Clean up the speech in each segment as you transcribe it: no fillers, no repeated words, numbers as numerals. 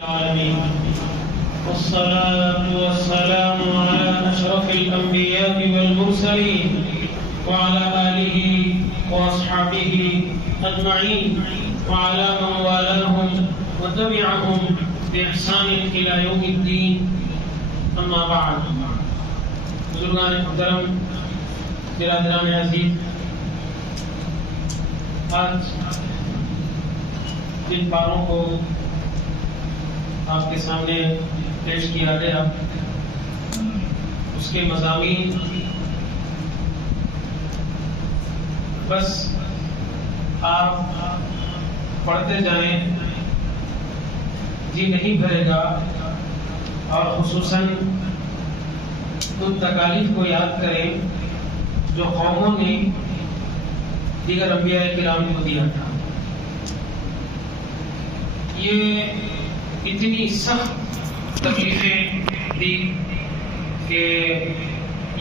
العالمين والصلاة والسلام على أشرف الأنبياء والمرسلين وعلى آله وأصحابه أجمعين وعلى من والاهم وتبعهم بإحسان إلى يوم الدين أما بعد. بزرگان محترم، برادران عزیز، آج جن پاروں کو آپ کے سامنے پیش کیا گیا اس کے مضامین بس آپ پڑھتے جائیں، جی نہیں بھرے گا، اور خصوصاً ان تکالیف کو یاد کریں جو قوموں نے دیگر انبیاء کرام کو دیا تھا. یہ اتنی سخت تکلیفیں دی کہ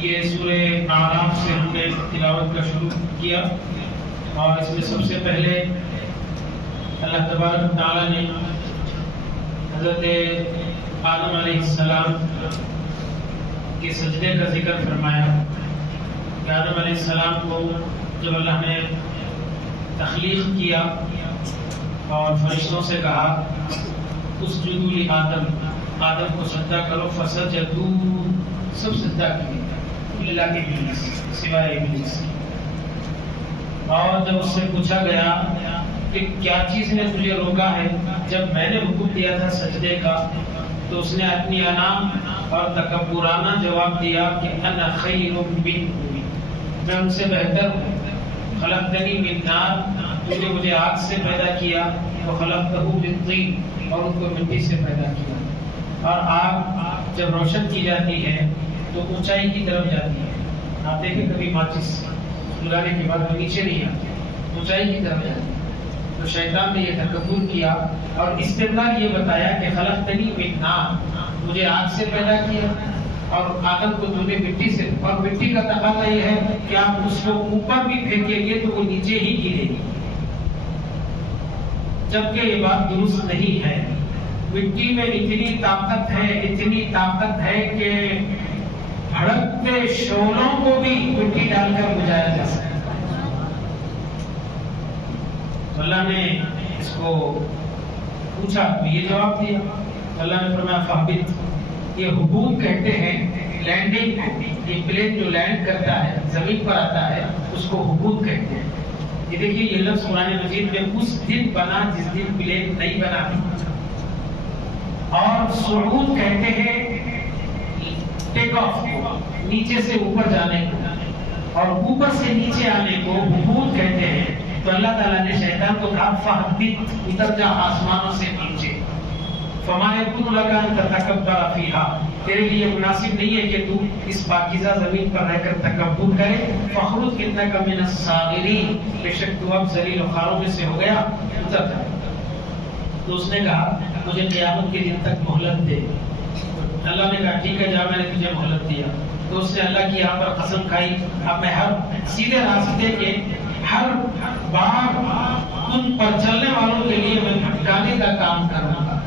یہ سورہ اعراف سے ہم نے تلاوت کا شروع کیا، اور اس میں سب سے پہلے اللہ تبارک تعالیٰ نے حضرت آدم علیہ السلام کے سجدے کا ذکر فرمایا کہ آدم علیہ السلام کو جب اللہ نے تخلیق کیا اور فرشتوں سے کہا اسجدوا لآدم کو سجدہ کرو، فسجدوا، سب سجدہ کیے الا ابلیس، سوائے ابلیس. اور جب اس سے پوچھا گیا کہ کیا چیز نے تجھے روکا ہے، جب میں نے حکم دیا تھا سجدے کا تو اس نے اپنی انا اور تکبرانہ جواب دیا کہ انا خیر منہ، میں ان سے بہتر ہوں. خلقتنی من نار، تو نے مجھے آگ سے پیدا کیا، وخلقتہ من طین، اور ان کو مٹی سے پیدا کیا. اور آگ جب روشن کی جاتی ہے تو اونچائی کی طرف جاتی ہے. آپ دیکھیں کبھی ماچس لگانے کے بعد وہ نیچے نہیں آتی، اونچائی کی طرف جاتی ہے. تو شیطان نے یہ تکبر کیا اور استدلال یہ بتایا کہ خلقتنی من نار، مجھے آگ سے پیدا کیا اور آدم کو تو نے مٹی سے، اور مٹی کا تقاضا یہ ہے کہ آپ اس کو اوپر بھی پھینکیں گے تو وہ نیچے ہی گرے گی، جبکہ یہ بات درست نہیں ہے. مٹی میں اتنی طاقت ہے کہ بھڑکتے شعلوں کو بھی مٹی ڈال کر بجھایا جا سکتا ہے. اللہ نے اس کو پوچھا تو یہ جواب دیا. اللہ نے فرمایا فہبط، یہ حبوط کہتے ہیں لینڈنگ کو، یہ پلین جو لینڈ کرتا ہے زمین پر آتا ہے اس کو حبوط کہتے ہیں. یہ دیکھیے یہ لفظ قرآن مجید میں اس دن بنا جس دن پلین نہیں بنا. اور صعود کہتے ہیں ٹیک آف کو، نیچے سے اوپر جانے کو، اور اوپر سے نیچے آنے کو حبوط کہتے ہیں. تو اللہ تعالیٰ نے شیطان کو کہا فہبط، اتر جا آسمانوں سے نیچے. فما یکون لک ان تتکبر فیہا، تیرے لیے مناسب نہیں ہے کہ تو اس پاکیزہ زمین پر رہ کر تکبر کرے. فاخرج انک من الصاغرین، بے شک تو اب ذلیل و خواروں میں سے ہو گیا، اتر جا. تو اس نے کہا مجھے قیامت کے دن تک مہلت دے. اللہ نے کہا ٹھیک ہے جا، میں نے تجھے مہلت دیا. تو اس نے اللہ کی یہاں پر قسم کھائی اب میں ہر سیدھے راستے کے ہر بار ان پر چلنے والوں کے لیے میں بھٹکانے کا کام کروں گا.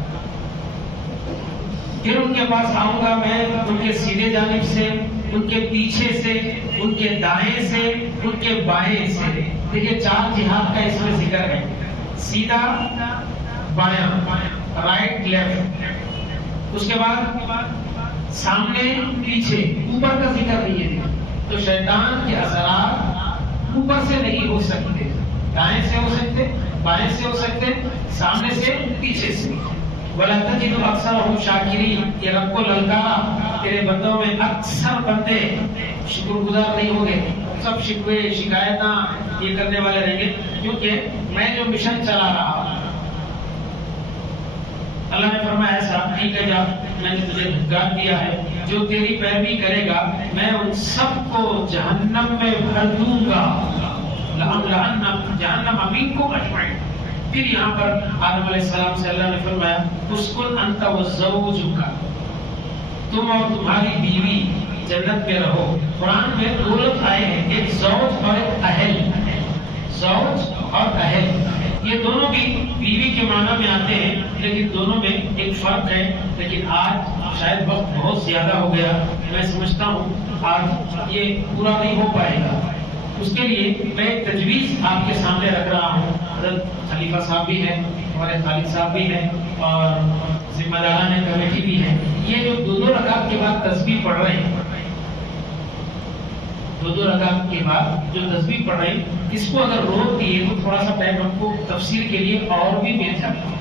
پھر ان کے پاس آؤں گا میں، ان کے سیدھے جانب سے، ان کے پیچھے سے، ان کے دائیں سے، ان کے بائیں سے. دیکھیے 4 جہاد کا اس میں ذکر ہے، سیدھا، بایاں، رائٹ لیفٹ. اس کے بعد سامنے پیچھے، اوپر کا ذکر نہیں ہے. تو شیطان کے اثرات اوپر سے نہیں ہو سکتے، دائیں سے ہو سکتے، بائیں سے ہو سکتے، سامنے سے، پیچھے سے. وَلَا تَجِدُ أَكْثَرَهُمْ شَاكِرِينَ، یہ رب کو للکارا تیرے بندوں میں اکثر بندے شکر گزار نہیں ہوں گے. سب شکوے شکایتاں یہ کرنے والے رہیں گے، کیونکہ میں جو مشن چلا رہا ہوں. اللہ نے فرمایا ایسا نہیں کہ جا، میں نے تجھے دھکا دیا ہے، جو تیری پیروی کرے گا میں ان سب کو جہنم میں بھر دوں گا. جہنم منکم اجمعین. پھر یہاں پر آدم علیہ السلام سے اللہ نے فرمایا اسکن انت وزوجک، تم اور تمہاری بیوی جنت میں رہو. قرآن میں 2 لفظ آئے ہیں، ایک زوج اور ایک اہل. زوج اور اہل یہ دونوں بھی بیوی کے معنی میں آتے ہیں، لیکن دونوں میں ایک فرق ہے. لیکن آج شاید وقت بہت زیادہ ہو گیا، میں سمجھتا ہوں آج یہ پورا نہیں ہو پائے گا. اس کے لیے میں ایک تجویز آپ کے سامنے رکھ رہا ہوں. حضرت خلیفہ صاحب بھی ہیں، ہمارے خالد صاحب بھی ہیں، اور ذمہ داران کمیٹی بھی ہے. یہ جو دو رکعت کے بعد تسبیح پڑھ رہے ہیں، دو رکعت کے بعد جو تسبیح پڑھ رہے ہیں، اس کو اگر روک دیے تو تھوڑا سا ٹائم ہم کو تفسیر کے لیے اور بھی مل جاتا ہے.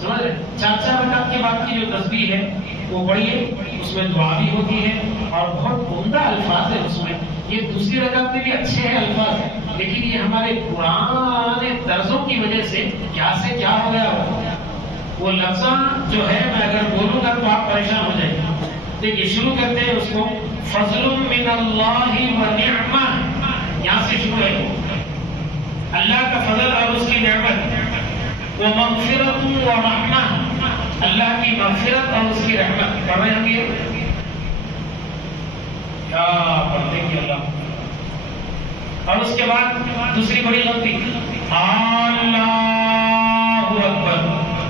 سمجھ رہے؟ 4 رکعت کے بعد کی جو تسبیح ہے وہ پڑھیے، اس میں دعا بھی ہوتی ہے اور بہت عمدہ الفاظ ہے اس میں. یہ دوسری رکعت میں بھی اچھے ہیں الفاظ ہیں، لیکن یہ ہمارے پرانے طرزوں کی وجہ سے کیا ہو گیا وہ لفظ جو ہے میں اگر بولوں گا تو آپ پریشان ہو جائیں گے. دیکھیے شروع کرتے ہیں اس کو، فضل من اللہ و نعمہ، یہاں سے شروع ہے. اللہ کا فضل اور اس کی نعمت، و مغفرت و رحمہ، اللہ کی مغفرت اور اس کی رحمت. پڑھ رہے ہیں یہ کیا پڑھتے ہیں اللہ. اور اس کے بعد دوسری بڑی غلطی، اللہ اکبر.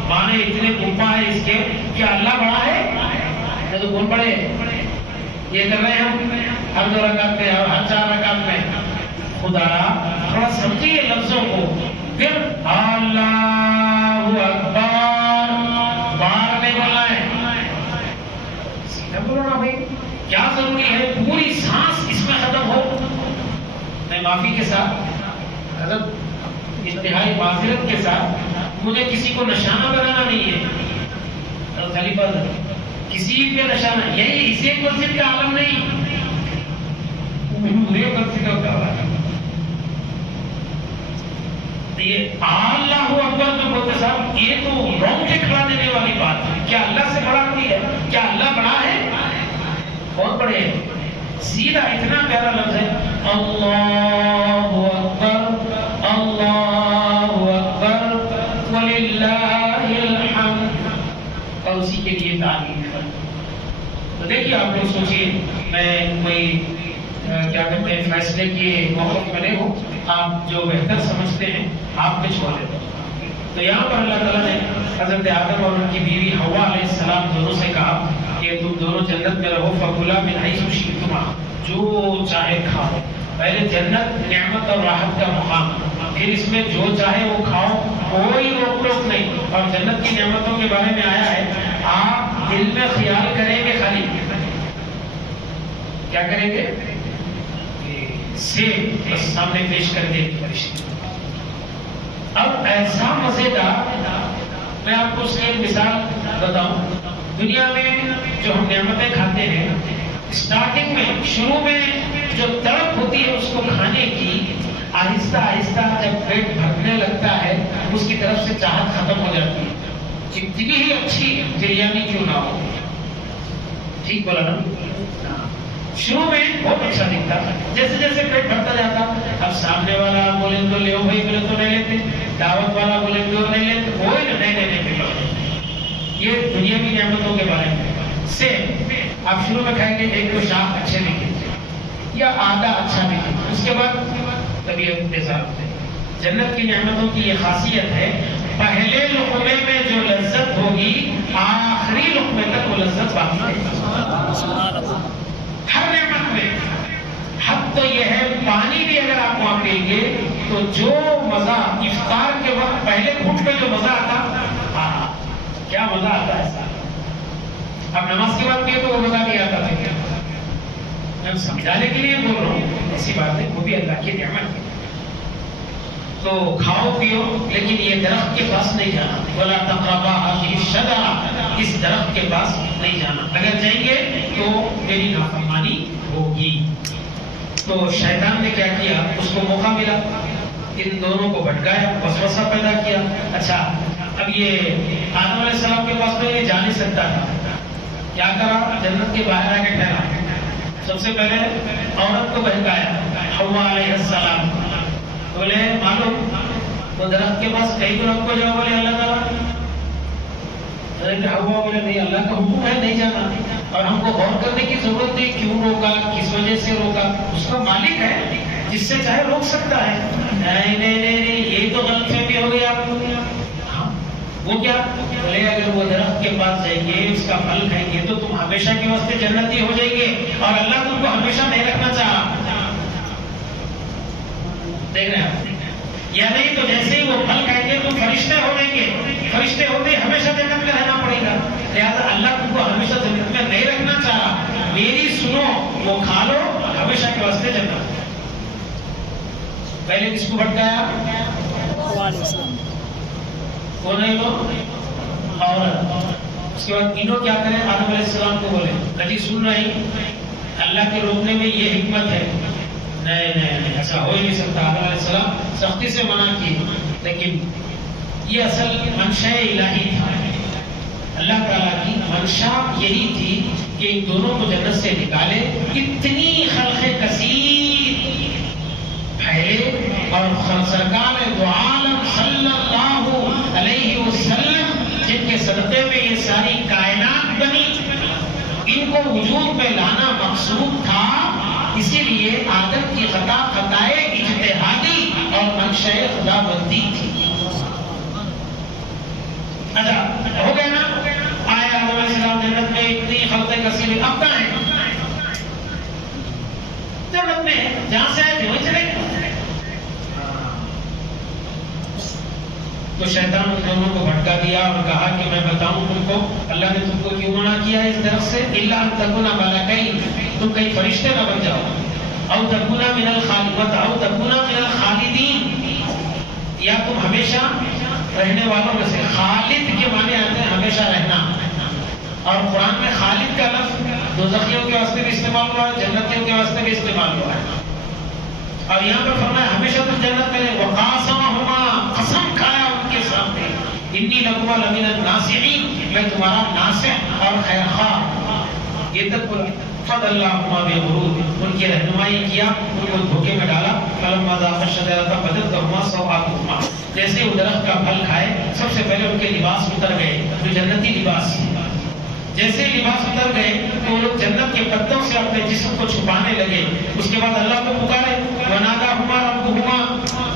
مانے اتنے اوپا ہے اس کے کہ اللہ بڑا ہے تو کون بڑے. یہ کر رہے ہیں ہم ہر 2 رکعت میں اور ہر 4 رکعت میں. خدا تھوڑا سمجھیے لفظوں کو. پھر اللہ اکبر بار نہیں بولنا ہے، سیدھا بولو نا بھائی. کیا ضروری ہے پوری سانس اس میں ختم ہو. میں معافی کے ساتھ، حضرت انتہائی معذرت کے ساتھ، مجھے کسی کو نشانہ بنانا نہیں ہے. خلیفہ کسی پہ نشانہ، یہی اسے مسجد کا عالم نہیں، پورے مسجد کا عالم. یہ اللہ اکبر جو بولتے صاحب، یہ تو رونگٹے کھڑا دینے والی بات ہے. کیا اللہ سے بڑا کوئی ہے؟ کیا اللہ بڑا ہے؟ کون بڑے ہیں؟ سیدھا اتنا پیارا لفظ ہے، اللہ اکبر اللہ اکبر وللہ الحمد، اور اسی کے لیے تعریف ہے. تو دیکھیے آپ لوگ سوچیے، میں کوئی کیا کہتے ہیں فیصلے کے موقف میں نہیں ہوں، آپ جو بہتر سمجھتے ہیں آپ پہ چھوڑ دیتے ہیں. تو یہاں پر اللہ تعالیٰ نے حضرت آدم اور ان کی بیوی حوا علیہ السلام دونوں سے کہا کہ تم دونوں جنت میں رہو، فَكُلَا مِنْ حَيْثُ شِئْتُمَا، جو چاہے کھاؤ. پہلے جنت نعمت اور راحت کا مقام، پھر اس میں جو چاہے وہ کھاؤ، کوئی روک ٹوک نہیں. اور جنت کی نعمتوں کے بارے میں آیا ہے، آپ دل میں خیال کریں گے، خالی کیا کریں گے سے بس سامنے پیش کر دیں فرشتے. اب ایسا مزیدار، میں آپ کو اس کی ایک مثال بتاؤں. دنیا میں جو ہم نعمتیں کھاتے ہیں، اسٹارٹنگ میں شروع میں جو تڑپ ہوتی ہے اس کو کھانے کی، آہستہ آہستہ جب پیٹ بھرنے لگتا ہے اس کی طرف سے چاہت ختم ہو جاتی ہے. جتنی ہی اچھی بریانی کیوں نہ ہو. ٹھیک بولا نا؟ شروع میں بہت اچھا دکھتا، جیسے جیسے پیٹ بھرتا جاتا، اب سامنے والا بولے تو لے بھائی، بولے تو نہیں لیتے، دعوت والا بولے تو نہیں لیتے، کوئی نہیں. یہ دنیا کی نعمتوں کے بارے میں سے آپ شروع میں کھائیں گے، ایک دو شاخ اچھے دکھے یا آدھا اچھا دکھے، اس کے بعد طبیعت تیزاب ہوتے. جنت کی نعمتوں کی یہ خاصیت ہے، پہلے لقمے میں جو لذت ہوگی آخری لقمے تک وہ لذت باقی ہے. ہر نعمت میں حق تو یہ ہے، پانی بھی اگر آپ وہاں پئیں گے تو جو مزہ افطار کے وقت پہلے گھنٹ میں جو مزہ آتا، کیا مزہ آتا ہے. اب نماز کی بات کی تو وہ مزہ نہیں آتا تھا. میں سمجھانے کے لیے بول رہا ہوں، ایسی بات ہے، وہ بھی اللہ کی نعمت ہے. تو کھاؤ پیو، لیکن یہ درخت کے پاس نہیں جانا. وَلَا تَقْرَبَا هَٰذِهِ الشَّجَرَةَ، اس درخت کے پاس نہیں جانا. اگر جائیں گے تو میری نافرمانی ہوگی. تو شیطان نے کیا کیا، اس کو موقع ملا، ان دونوں کو بھٹکایا، وسوسہ پیدا کیا. اچھا اب یہ آدم علیہ السلام کے پاس میں یہ جا نہیں سکتا تھا، کیا کرا، جنت کے باہر آ کے ٹھہرا. سب سے پہلے عورت کو بہکایا، حوا علیہ السلام. بولے معلوم وہ درخت کے پاس کئی گنا کو جاؤ، بولے اللہ تعالیٰ. حوا بولے نہیں، اللہ کا حکم ہے نہیں جانا، اور ہم کو غور کرنے کی ضرورت ہے کیوں روکا، کس وجہ سے روکا. اس کا مالک ہے، جس سے چاہے روک سکتا ہے. نہیں نہیں نہیں یہ تو غلط فہمی ہو گئی آپ کو. وہ کیا بولے اگر وہ درخت کے پاس جائیں گے اس کا پھل کھائیں گے تو تم ہمیشہ کے واسطے جنتی ہو جائیں گے اور اللہ تم کو ہمیشہ نہیں رکھنا چاہا. دیکھ رہے ہیں یا نہیں؟ تو جیسے ہی وہ پھل کھائیں گے تم فرشتے ہو جائیں گے. فرشتے ہوتے ہمیشہ جنت میں رہنا پڑے گا. لہٰذا اللہ تم کو ہمیشہ جنت میں نہیں رکھنا چاہا. میری سنو وہ کھا لو ہمیشہ کے واسطے جنت. پہلے کس کو بھٹکایا؟ کون ہے وہ؟ عورت. اس کے بعد انہوں کیا کریں؟ آدم علیہ السلام کو بولے کبھی سن رہی اللہ کے روکنے میں یہ حکمت ہے. نہیں نہیں نہیں ایسا ہو ہی نہیں سکتا. آدم علیہ السلام سختی سے منع کی لیکن یہ اصل منشا الہی تھا. اللہ تعالیٰ کی منشا یہی تھی کہ ان دونوں کو جنت سے نکالے. اتنی خلق کثیر پھیلے اور سرکار دو عالم صلی اللہ علیہ وسلم جن کے صدقے میں یہ ساری کائنات بنی ان کو وجود میں لانا مقصود تھا. اسی لیے آدم کی خطا خطائے اجتہادی اور منشاء خدا بندی تھی. اچھا ہو گیا نا؟ آیا آدم علیہ السلام جنت میں اتنی خلق کثیر. اب کہاں ہیں؟ جنت میں جہاں سے آئے تھے وہیں چلے گئے. تو شیطان ان دونوں کو بھٹکا دیا اور کہا کہ میں بتاؤں تم کو اللہ نے تم کو کیوں منع کیا اس درخت سے؟ الا ان تکونا ملکین تم کہیں فرشتے نہ بن جاؤ او تکونا من الخالدین یا تم ہمیشہ رہنے والوں میں سے. خالد کے معنی آتے ہیں ہمیشہ رہنا. اور قرآن میں خالد کا لفظ دوزخیوں کے واسطے بھی استعمال ہوا ہے جنتیوں کے واسطے بھی استعمال ہوا ہے. اور یہاں پر فرمایا ہمیشہ تم جنت میں رہے. وقاسمہما قسم کھایا ان کے سامنے انی لکما لمن الناصحین میں تمہارا ناصح اور خیر خواہ. یہ تک فضلہما بغرور ان کی رہنمائی کیا ان کو دھوکے میں ڈالا. فلما ذاقا الشجرۃ بدت لہما سوآتہما جیسے وہ درخت کا پھل کھائے سب سے پہلے ان کے لباس اتر گئے جو جنتی لباس. جیسے لباس اتر گئے تو وہ لوگ جنت کے پتوں سے اپنے جسم کو چھپانے لگے. اس کے بعد اللہ کو پکارے وناداہما ربہما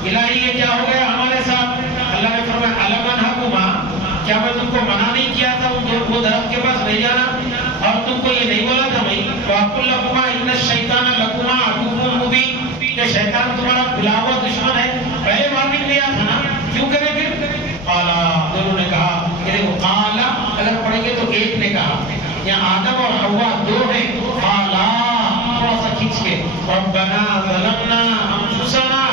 الہی یہ کیا ہو گیا ہمارے ساتھ؟ اللہ نے فرمایا الم انھکما کیا میں تم کو منع نہیں کیا تھا وہ درخت کے پاس نہیں جانا اور تم کو یہ نہیں بولا تھا میں واقل لکما ان الشیطان لکما عدو مبین کہ شیطان تمہارا بھلا ہوا دشمن ہے؟ پہلے وارننگ دیا تھا نا کیوں کرے پھر؟ قالا دونوں نے کہا کہ وہ قالا اگر پڑھیں گے تو ایک نے کہا یا آدم اور حوا دو ہیں. قالا تھوڑا سا کھینچ کے ربنا ظلمنا انفسنا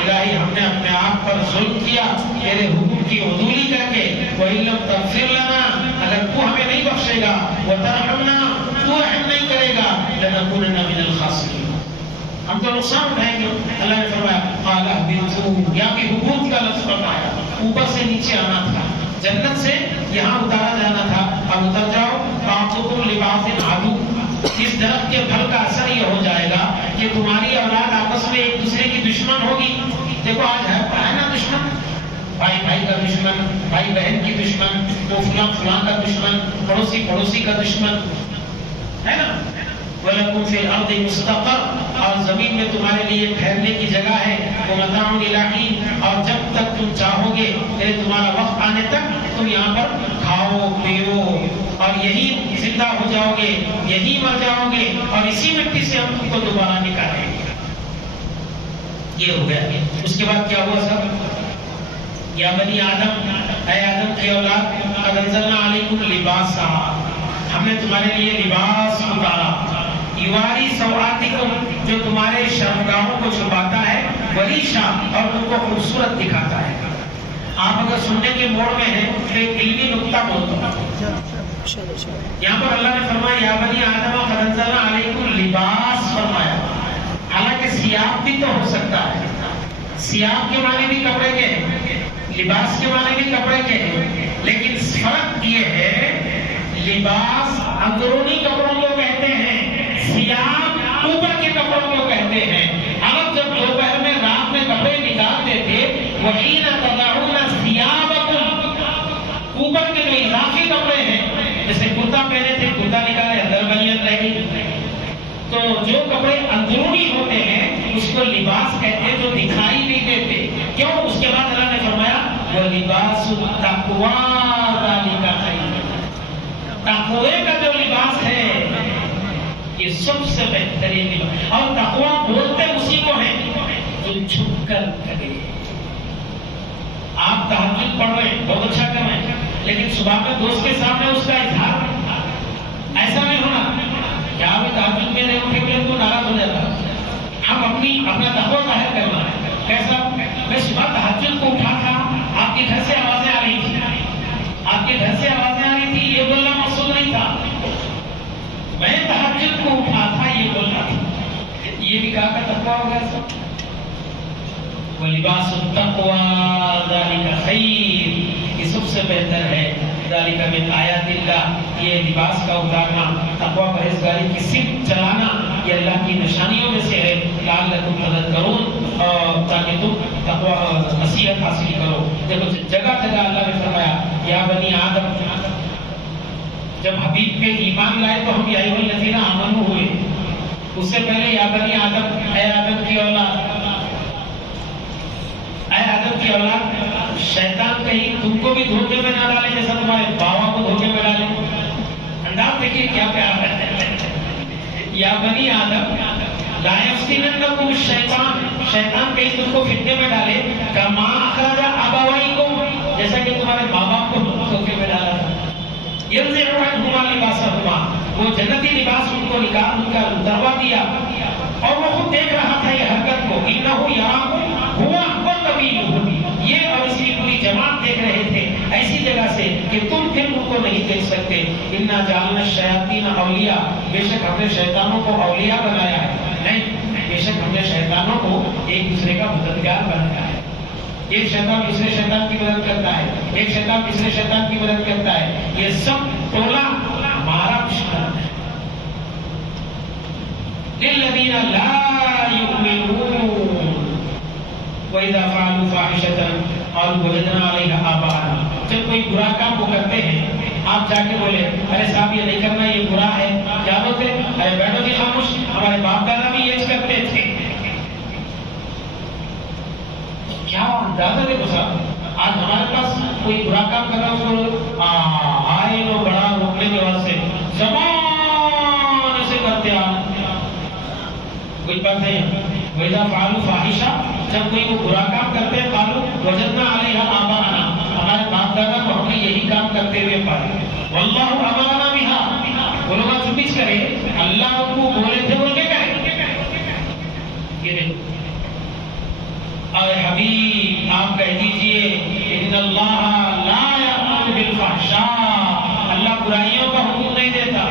الہی ہم نے اپنے آپ پر ظلم کیا تیرے حکم کی عدولی کر کے. وَإِن لَّمْ تَغْفِرْ لَنَا اگر تو ہمیں نہیں بخشے گا وَتَرْحَمْنَا تو رحم نہیں کرے گا لَنَكُونَنَّ مِنَ الْخَاسِرِينَ ہم تو نقصان اٹھائیں گے. اللہ نے فرمایا قَالَ اهْبِطُوا یا بھی حبوط کا لفظ فرمایا اوپر سے نیچے آنا تھا. جنت سے یہاں اتارا جانا تھا. اب اتر جاؤ. بَعْضُكُمْ لِبَعْضٍ عَدُوٌّ اس درخت کے پھل کا اثر یہ ہو جائے گا کہ تمہاری اولاد آپس میں ایک دوسرے کی دشمن ہوگی. دیکھو آج ہے نا دشمن بھائی بھائی کا دشمن بھائی بہن کی دشمن وہ فلاں فلاں کا دشمن پڑوسی پڑوسی کا دشمن ہے نا. وَلَكُمْ فِي الْأَرْضِ مُسْتَقَرٌّ اور زمین میں تمہارے لیے ٹھہرنے کی جگہ ہے. وَمَتَاعٌ إِلَىٰ حِينٍ اور جب تک تم چاہو گے یعنی تمہارا وقت آنے تک تم یہاں پر کھاؤ پیو اور یہی زندہ ہو جاؤ گے یہی مر جاؤ گے اور اسی مٹی سے ہم تم کو دوبارہ نکالیں گے. یہ ہو گیا. اس کے بعد کیا ہوا سب؟ یا بنی آدم اے آدم کی اولاد قد انزلنا علیکم لباسا ہم نے تمہارے لیے لباس اتارا. یواری سوآتکم جو تمہارے شرمگاہوں کو چھپاتا ہے. وریشا اور تم کو خوبصورت دکھاتا ہے. آپ اگر سننے کے موڑ میں ہیں تو ایک علمی نقطہ بولتا ہوں. یہاں پر اللہ نے فرمایا یا بنی آدم قد انزلنا علیکم لباس فرمایا. حالانکہ سیاب بھی تو ہو سکتا ہے. سیاب کے معنی بھی کپڑے کے ہیں لباس کے معنی بھی کپڑے کے ہیں لیکن فرق یہ ہے لباس اندرونی کپڑوں کو کہتے ہیں سیاب اوپر کے کپڑوں کو کہتے ہیں. عرب جب دوپہر میں رات میں کپڑے نکالتے تھے وَحِينَ تَضَعُونَ ثِيَابَكُمْ اوپر کے جو اضافی کپڑے ہیں جیسے کرتا پہنے تھے کرتا نکالے اندر بنیان رہ گئی. تو جو کپڑے اندرونی ہوتے ہیں اس کو کو لباس کہتے ہیں جو دکھائی نہیں دیتے. کیوں؟ اس کے بعد اللہ نے فرمایا وَلِبَاسُ التَّقْوَىٰ ذَلِكَ خَيْرٌ. تقوی کا جو لباس ہے یہ سب سے بہترین لباس. اور تقوی بولتے اسی کو ہیں جو چھپ کر کرے. آپ تہجد پڑھ رہے ہیں، بہت اچھا کر رہے ہیں، لیکن صبح میں دوست کے سامنے اس کا اظہار ایسا نہیں ہونا کہ آپ تہجد میں نہیں اٹھے گے تو ناراض ہو جاتا. ہم اپنا تقوی ظاہر کرنا ہے. کیسا؟ میں صبح تہجد کو اٹھا تھا، آپ کے گھر سے آوازیں آ رہی تھی، آپ کے گھر سے آوازیں آ رہی تھی، یہ بولنا مقصود نہیں تھا. میں تہجد کو اٹھا تھا، یہ بولنا تھا. یہ بھی کہا کا تقوی ہو گیا سب. وَلِبَاسُ التَّقْوَىٰ ذَلِكَ خَيْرٌ. یہ سب سے بہتر ہے. ذَلِكَ مِنْ آیَاتِ اللَّهِ. یہ لباس کا اتارنا، تقوی پرہیزگاری کی صرف چلانا، یہ اللہ کی نشانیوں میں سے ہے. لعلکم تذکرون، اور تاکہ تم تقوی نصیحت حاصل کرو. دیکھو جگہ جگہ اللہ نے فرمایا یا بنی آدم. جب حبیب پہ ایمان لائے تو ہم یا ایھا الذین آمنوا ہوئے. اس سے پہلے یا بنی آدم، اے آدم کی اولاد، اے آدم کی اولاد. شیطان کہیں تم کو بھی دھوکے میں نہ ڈالے جیسا تمہارے باوا کو دھوکے میں ڈالے. انداز دیکھیے کیا پیار ہے. یا بنی آدم لا یفتننکم الشیطان. شیطان کہیں تم کو فتنے میں ڈالے کما اخرج ابویکم، جیسا کہ تمہارے ماں باپ کو دھوکے میں ڈالا. ینزع عنہما لباسہما، وہ جنتی لباس ان کو نکال ان کا اتروا دیا. اور وہ خود دیکھ رہا تھا یہ حرکت کو. انہ یراکم ہوا وقبیلہ، یہ اور اس کی پوری جماعت دیکھ رہے تھے ایسی جگہ سے کہ تم پھر ان کو نہیں دیکھ سکتے. انا جعلنا الشیاطین اولیاء، بے شک ہم نے شیطانوں کو اولیاء بنایا ہے. نہیں، بے شک ہم نے شیطانوں کو ایک دوسرے کا مددگار بنایا ہے. ایک شیطان دوسرے شیطان کی مدد کرتا ہے، ایک شیطان دوسرے شیطان کی مدد کرتا ہے. یہ سب ٹولہ ہمارا دشمن ہے. للذین لا یؤمنون وَإِذَا فَعَلُوا فَاحِشَةً قَالُوا وَجَدْنَا عَلَيْهَا آبَاءَنَا. جب کوئی برا کام وہ کرتے ہیں، آپ جا کے بولے ارے صاحب یہ نہیں کرنا، یہ برا ہے. کیا بولتے؟ ارے بیٹھو جی خاموش، ہمارے باپ دادا بھی یہ کرتے تھے. کیا اندازہ دیکھو صاحب. آج ہمارے پاس کوئی برا کام کر رہا ہے اس کو آئے نو بڑا روکنے کے واسطے زمان سے کرتے آ کوئی بات نہیں. وَإِذَا فَعَلُوا فَاحِشَةً، جب کوئی وہ برا کام کرتے ہیں قالوا وَجَدْنَا عَلَيْهَا آبَاءَنَا، ہمارے باپ دادا کو ہم نے یہی کام کرتے ہوئے پائے. وَاللَّهُ أَمَرَنَا بِهَا، وہ لوگ چپ ہی کرے، اللہ ان کو بولے تھے وہ کیا کہیں. یہ دیکھو اے حبیب آپ کہہ دیجئے ان اللہ لا یأمر بالفحشاء، اللہ برائیوں کا حکم نہیں دیتا.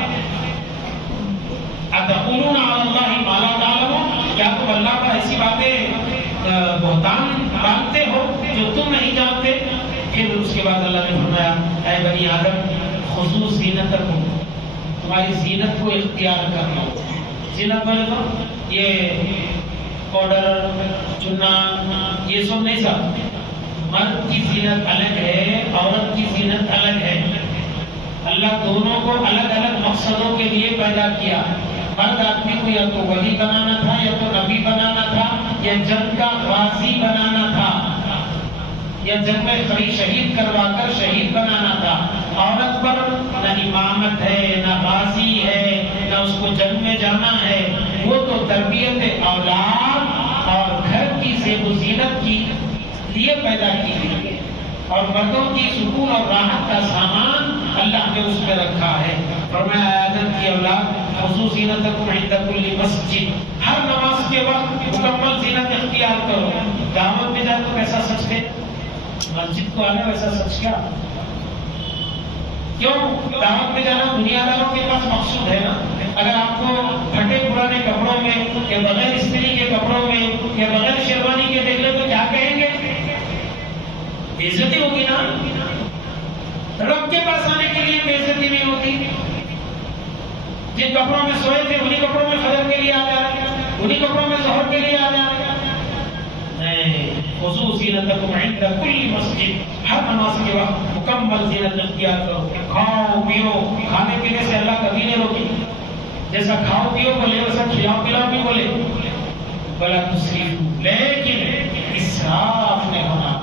اتقولون علی اللہ ما لا تعلمون، کیا تم اللہ پر ایسی باتیں بہتان باندھتے ہو جو تم نہیں جانتے. پھر اس کے بعد اللہ نے فرمایا اے بنی آدم خذوا زینتکم، تمہاری زینت کو اختیار کرنا. زینت بولے تو یہ پاؤڈر چنا یہ سب نہیں سب. مرد کی زینت الگ ہے، عورت کی زینت الگ ہے. اللہ دونوں کو الگ الگ مقصدوں کے لیے پیدا کیا. مرد آدمی کو یا تو ولی بنانا تھا، یا تو نبی بنانا تھا، یا جنگ کا غازی بنانا تھا، یا جنگ میں کھڑی شہید کروا کر شہید بنانا تھا. عورت پر نہ امامت ہے، نہ غازی ہے، نہ اس کو جنگ میں جانا ہے. وہ تو تربیت اولاد اور گھر کی زیب و زینت کی لیے پیدا کی گئی ہے. اور مردوں کی سکون اور راحت کا سامان اللہ نے اس میں رکھا ہے. فرمایا آدم کی اولاد خذوا زینتکم عند کل مسجد، ہر نماز کے وقت مکمل زینت اختیار کرو. دعوت میں جاؤ تو کیسا سچ ہے، مسجد کو آنا ویسا سچ کیا. کیوں دعوت میں جانا دنیا داروں کے پاس مقصود ہے نا. اگر آپ کو پھٹے پرانے کپڑوں میں یا بغیر استری کے کپڑوں میں یا بغیر شیروانی کے دیکھ لے تو کیا کہیں گے؟ بے عزتی ہوگی نا. رب کے پاس آنے کے لیے بے عزتی نہیں ہوتی. جن کپڑوں میں سوئے تھے انہی کپڑوں میں فجر کے لیے آ جانا، انہی کپڑوں میں ظہر کے لیے آ جانا. نہیں، خذوا زینتکم عند کل مسجد، ہر نماز کے وقت مکمل زینت اختیار کرو. کھاؤ پیو، کھانے پینے سے اللہ کبھی نہیں روکے. جیسا کھاؤ پیو بولے ویسا کھلاؤ پلاؤ بھی بولے. ولا تسرفوا، لیکن اسراف نہیں ہونا۔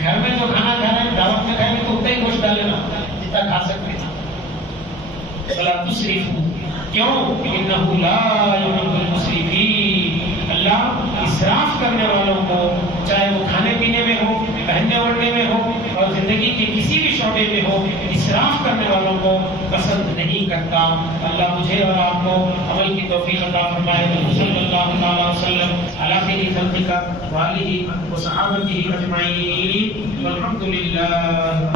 گھر میں جو کھانا کھا رہے ہیں دعوت میں کھائیں گے تو اتنا ہی گوشت ڈالے نا جتنا کھا سکتے ہیں۔ ولا تسرفوا، کیوں؟ انہ لا يحب المسرفین، اللہ اسراف کرنے والوں کو، چاہے وہ کھانے پینے میں ہو، پہننے اوڑھنے میں ہو، اور زندگی کے کسی بھی شعبے میں ہو، اسراف کرنے والوں کو پسند نہیں کرتا۔ اللہ مجھے اور آپ کو عمل کی توفیق عطا فرمائے۔ صلی اللہ تعالی وسلم علی خیر خلقہ وآلہ وصحابہ اجمعین، والحمد للہ۔